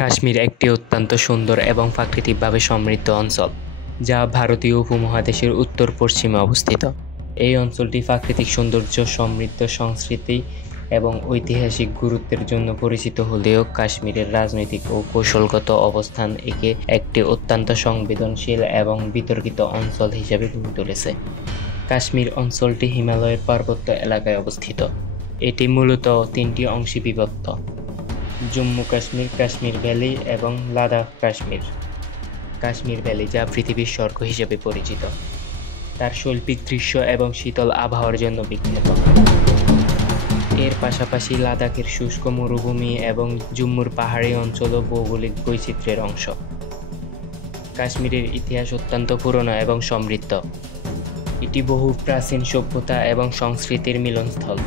কাশ্মীর একটি অত্যন্ত সুন্দর এবং প্রাকৃতিকভাবে সমৃদ্ধ অঞ্চল, যা ভারতীয় উপমহাদেশের উত্তর-পশ্চিমে অবস্থিত। এই অঞ্চলটি প্রাকৃতিক সৌন্দর্য, সমৃদ্ধ সংস্কৃতি এবং ঐতিহাসিক গুরুত্বের জন্য পরিচিত হলেও কাশ্মীরের রাজনৈতিক ও কৌশলগত অবস্থান একে একটি অত্যন্ত সংবেদনশীল এবং বিতর্কিত অঞ্চল হিসেবে গড়ে তুলেছে। কাশ্মীর অঞ্চলটি হিমালয়ের পার্বত্য এলাকায় অবস্থিত। এটি মূলত তিনটি অংশে বিভক্ত: জম্মু কাশ্মীর, কাশ্মীর ভ্যালি এবং লাদাখ কাশ্মীর। কাশ্মীর ভ্যালি, যা পৃথিবীর স্বর্গ হিসেবে পরিচিত, তার শৈল্পিক দৃশ্য এবং শীতল আবহাওয়ার জন্য বিখ্যাত। এর পাশাপাশি লাদাখের শুষ্ক মরুভূমি এবং জম্মুর পাহাড়ি অঞ্চলও ভৌগোলিক বৈচিত্র্যের অংশ। কাশ্মীরের ইতিহাস অত্যন্ত পুরনো এবং সমৃদ্ধ। এটি বহু প্রাচীন সভ্যতা এবং সংস্কৃতির মিলনস্থল।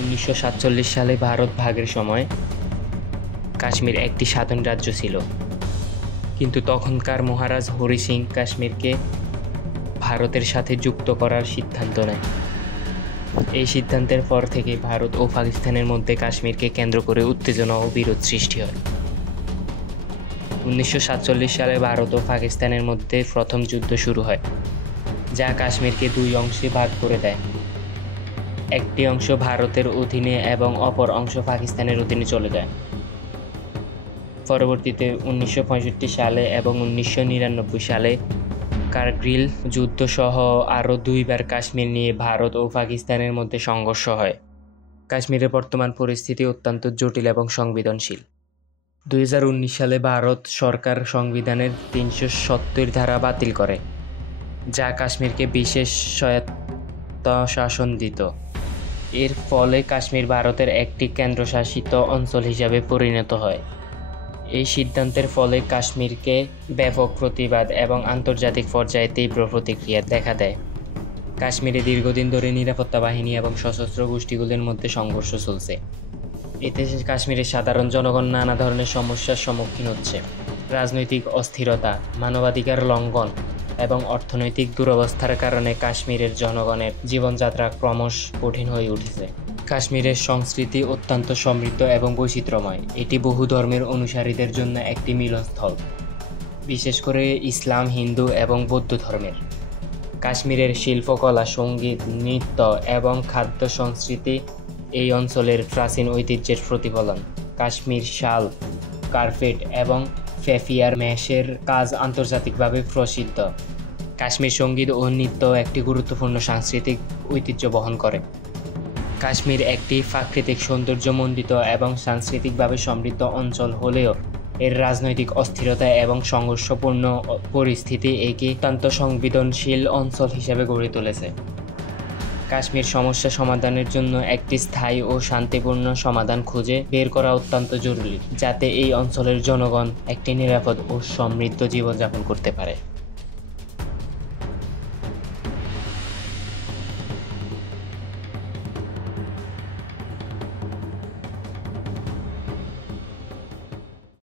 1947 সালে ভারত ভাগের সময় কাশ্মীর একটি স্বাধীন রাজ্য ছিল, কিন্তু তখনকার মহারাজ হরি সিং কাশ্মীরকে ভারতের সাথে যুক্ত করার সিদ্ধান্ত নেয়। এই সিদ্ধান্তের পর থেকে ভারত ও পাকিস্তানের মধ্যে কাশ্মীরকে কেন্দ্র করে উত্তেজনা ও বিরোধ সৃষ্টি হয়। 1947 সালে ভারত ও পাকিস্তানের মধ্যে প্রথম যুদ্ধ শুরু হয়, যা কাশ্মীরকে দুই অংশে ভাগ করে দেয়। একটি অংশ ভারতের অধীনে এবং অপর অংশ পাকিস্তানের অধীনে চলে যায়। পরবর্তীতে 1965 সালে এবং 1999 সালে কারগিল যুদ্ধ সহ আরও দুইবার কাশ্মীর নিয়ে ভারত ও পাকিস্তানের মধ্যে সংঘর্ষ হয়। কাশ্মীরের বর্তমান পরিস্থিতি অত্যন্ত জটিল এবং সংবেদনশীল। 2019 সালে ভারত সরকার সংবিধানের 370 ধারা বাতিল করে, যা কাশ্মীরকে বিশেষ স্বায়ত্তশাসন দিত। এর ফলে কাশ্মীর ভারতের একটি কেন্দ্রশাসিত অঞ্চল হিসাবে পরিণত হয়। এই সিদ্ধান্তের ফলে কাশ্মীরকে ব্যাপক প্রতিবাদ এবং আন্তর্জাতিক পর্যায়ে তীব্র প্রতিক্রিয়া দেখা দেয়। কাশ্মীরে দীর্ঘদিন ধরে নিরাপত্তা বাহিনী এবং সশস্ত্র গোষ্ঠীগুলির মধ্যে সংঘর্ষ চলছে। এতে কাশ্মীরের সাধারণ জনগণ নানা ধরনের সমস্যার সম্মুখীন হচ্ছে। রাজনৈতিক অস্থিরতা, মানবাধিকার লঙ্ঘন এবং অর্থনৈতিক দুরবস্থার কারণে কাশ্মীরের জনগণের জীবনযাত্রা ক্রমশ কঠিন হয়ে উঠেছে। কাশ্মীরের সংস্কৃতি অত্যন্ত সমৃদ্ধ এবং বৈচিত্র্যময়। এটি বহু ধর্মের অনুসারীদের জন্য একটি মিলনস্থল, বিশেষ করে ইসলাম, হিন্দু এবং বৌদ্ধ ধর্মের। কাশ্মীরের শিল্পকলা, সঙ্গীত, নৃত্য এবং খাদ্য সংস্কৃতি এই অঞ্চলের প্রাচীন ঐতিহ্যের প্রতিফলন। কাশ্মীর শাল, কার্পেট এবং ফেফিয়ার ম্যাশের কাজ আন্তর্জাতিকভাবে প্রসিদ্ধ। কাশ্মীর সঙ্গীত ও নৃত্য একটি গুরুত্বপূর্ণ সাংস্কৃতিক ঐতিহ্য বহন করে। কাশ্মীর একটি প্রাকৃতিক সৌন্দর্যমণ্ডিত এবং সাংস্কৃতিকভাবে সমৃদ্ধ অঞ্চল হলেও এর রাজনৈতিক অস্থিরতা এবং সংঘর্ষপূর্ণ পরিস্থিতি একে অত্যন্ত সংবেদনশীল অঞ্চল হিসেবে গড়ে তুলেছে। কাশ্মীর সমস্যা সমাধানের জন্য একটি স্থায়ী ও শান্তিপূর্ণ সমাধান খুঁজে বের করা অত্যন্ত জরুরি, যাতে এই অঞ্চলের জনগণ একটি নিরাপদ ও সমৃদ্ধ জীবনযাপন করতে পারে।